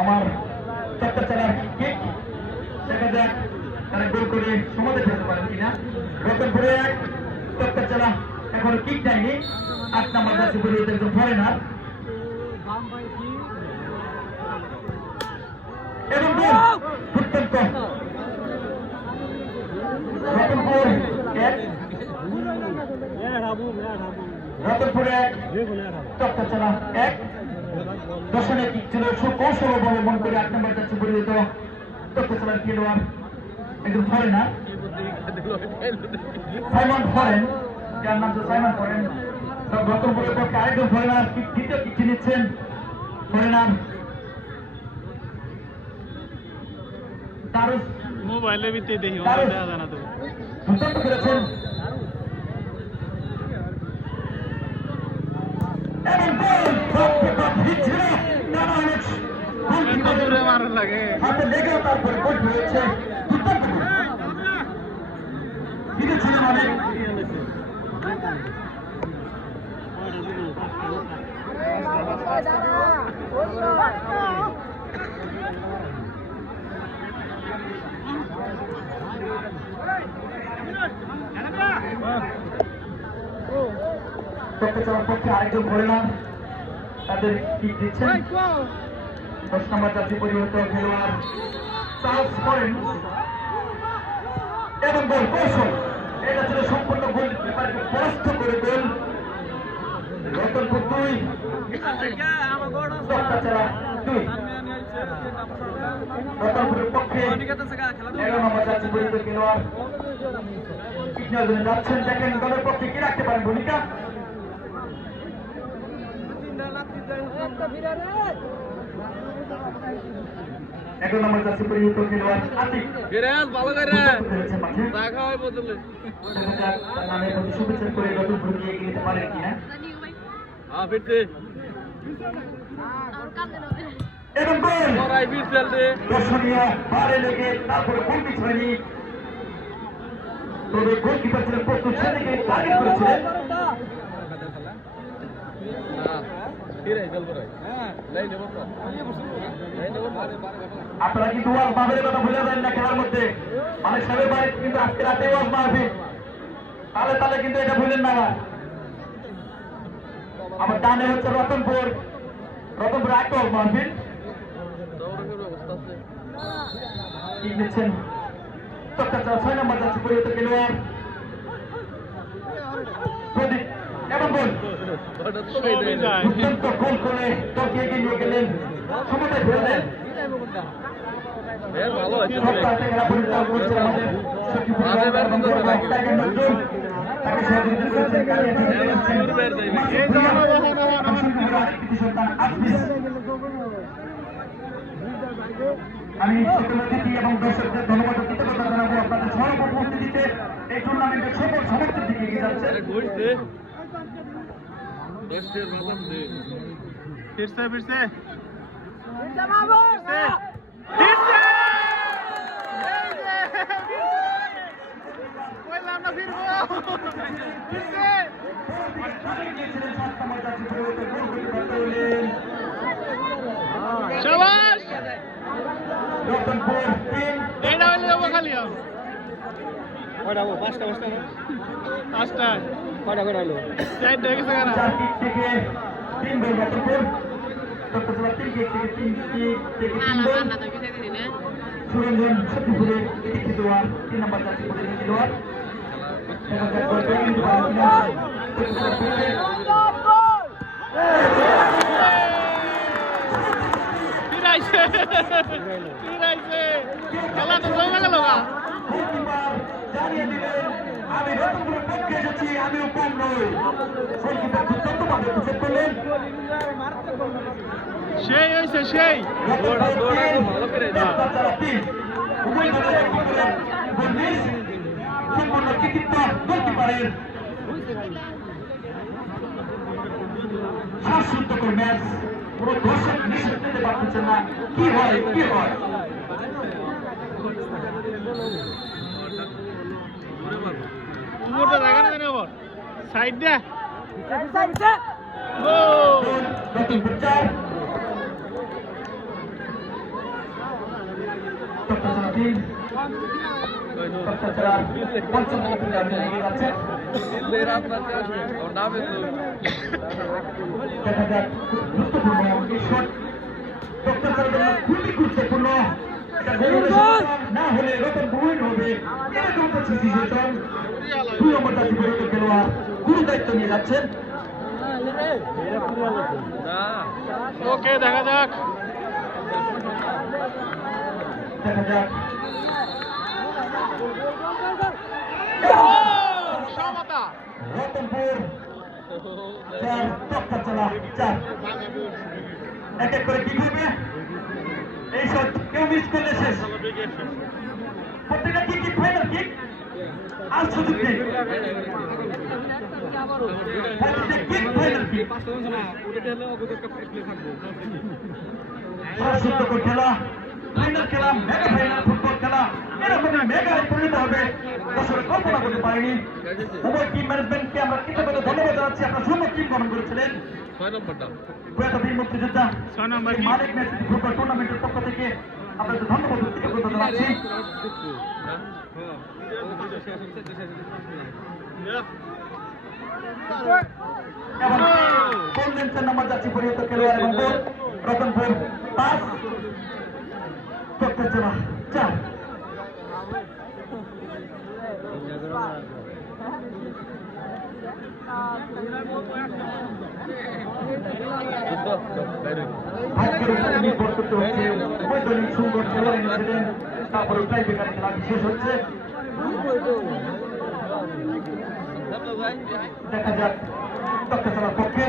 আমার চক্কর চালার কিক দেখা যাক তারা গোল করে সমাধে ফেলতে পারেন কিনা। রতনপুরে এক চক্কর চালা এখনো কিক দেয়নি। 8 নম্বর জার্সি পরিহিত একজন ফরেনার এবং গোল অত্যন্ত রতনপুর এক রতনপুরে এক চক্কর চালা এক দর্শনের দিক ছিল সুকৌশল অবলম্বন করে 8 নম্বর জার্সি পরিহিত চক্কর চালার খেলোয়াড় একজন ফরেনার সাইমন ফরেন, যার নাম সাইমন ফরেন। রতনপুরের পক্ষে আরেকজন ফরেনার দ্বিতীয় কিকটি নিচ্ছেন ফরেনার দারুস মোবাইলে ভিতরে দেখি জানা তো দুর্দান্ত করেছেন এবং গোল মারণ লাগে হাতে লেগেও তারপরে গোল হয়েছে। দুর্দান্ত জিতেছিলেন অনেক পক্ষে আরেকজন ফরেনার তাদের কিক দিচ্ছেন 10 নম্বর জার্সি পরিহিত খেলোয়াড় চার্লস ফরেন এবং গোল কৌশল এটা ছিল সম্পূর্ণ গোল কিপারকে পরাস্ত করে গোল। রতনপুর 2 চক্কর চালা 2 রতনপুরের পক্ষে 11 নম্বর জার্সি পরিহিত খেলোয়াড় কিক নেওয়ার জন্য যাচ্ছেন। দেখেন দলের পক্ষে কি রাখতে পারেন ভূমিকা। 11 নম্বর জার্সি পরিহিত খেলোয়াড় আতিক ভালো করে নামের প্রতি শুভেচ্ছা করে রতনপুরকে এগিয়ে নিতে পারেন কিনা। এবং গোল দর্শনীয় বারে লেগে তারপরে গোল পিছায়নি, তবে গোলকিপার ছিলেন প্রস্তুত সেদিকে টার্গেট করেছিলেন। আপনারা কিন্তু ওয়াজ মাহফিলের কথা ভুলে যান না। খেলার মধ্যে মানে সবাই বাড়ি কিন্তু আজকে রাতে ওয়াজ মাহফিল, তাহলে তাহলে কিন্তু এটা ভুলেন না। আমার ডানে হচ্ছে রতনপুর একটা ওয়াজ মাহফিল নিচ্ছেন চক্কর চালা 6 নম্বর জার্সি পরিহিত খেলোয়াড় প্রদীপ এবং গোল অত্যন্ত গোল করে দলকে এগিয়ে নিয়ে গেলেন, সময়টা ফেলে দেন। খেলা পরিচালনা করছেন আমাদের তাকে সহযোগিতা করেছেন আমি সকল অতিথি এবং দর্শকদের ধন্যবাদ কৃতজ্ঞতা জানাবো আপনাদের সর্ব উপস্থিতিতে। এই টুর্নামেন্টের সকল সমর্থের দিকে এগিয়ে যাচ্ছে। সুরেন্দ্রন শক্তিপুরের খেলোয়াড় 3 নম্বর জার্সি পরিহিত খেলোয়াড় জানিয়ে দিলেন আমি রতনপুরের পক্ষে এসেছি, আমিও কম নই। সেই হয়েছে সেই সম্পূর্ণ কৃতিত্ব গোলকিপারের। শ্বাসরুদ্ধকর ম্যাচ, পুরো দর্শক নিঃশ্বাস নিতে পারতেছেন না। কি হয় কি হয় সাইড দে রতনপুর 4 তক্তা চালা 3 তক্তা চালা পঞ্চম নম্বর জামিন এগিয়ে যাচ্ছে দেখা যাক গুরুত্বপূর্ণ এই শট তক্তা চালা খুবই গুরুত্বপূর্ণ এটা গোলের না হলে রতনপুর উইন হবে এরকম তো সিচুয়েশন 2 নম্বর জাতীয় পরিষদের খেলোয়াড় গুরু দায়িত্ব নিয়ে যাচ্ছেন ওকে দেখা যাক দেখা যাক সমতা রতনপুর 4 তক্তা চালা 4 এক এক করে কি করবে এই শট কেউ মিস করলে শেষ প্রত্যেকটা কিক ফাইনাল কিক আর সুযোগ নেই কিক ফাইনাল কিক সুন্দর খেলা ফাইনাল খেলা মেগা ফাইনাল ফুটবল খেলা এরকম মেগা পরিণত হবে আসলে কল্পনা করতে পারিনি উভয় টিম ম্যানেজমেন্টকে আমরা কৃতজ্ঞতা ধন্যবাদ জানাচ্ছি আপনারা সুন্দর টিম গঠন করেছিলেন 6 নম্বরটা প্রয়াত বীর মুক্তিযোদ্ধা 6 নম্বর কি? মালিক ম্যাচ ফুটবল টুর্নামেন্টের পক্ষ থেকে আপনাদের ধন্যবাদ ও কৃতজ্ঞতা জানাচ্ছি এবং কনভেনশন নাম্বার যাচ্ছি পরিহিত খেলোয়াড় এবং গোল রতনপুর 5 তক্তা চালা 4 ভাগ্যের উপরে নির্ভর করতে হচ্ছে বৈজ্ঞানিক সুন্দর খেলোয়াড় এনেছিলেন তারপরে টাইব্রেকার খেলা শেষ হচ্ছে দেখা যাক তক্তা চালার পক্ষে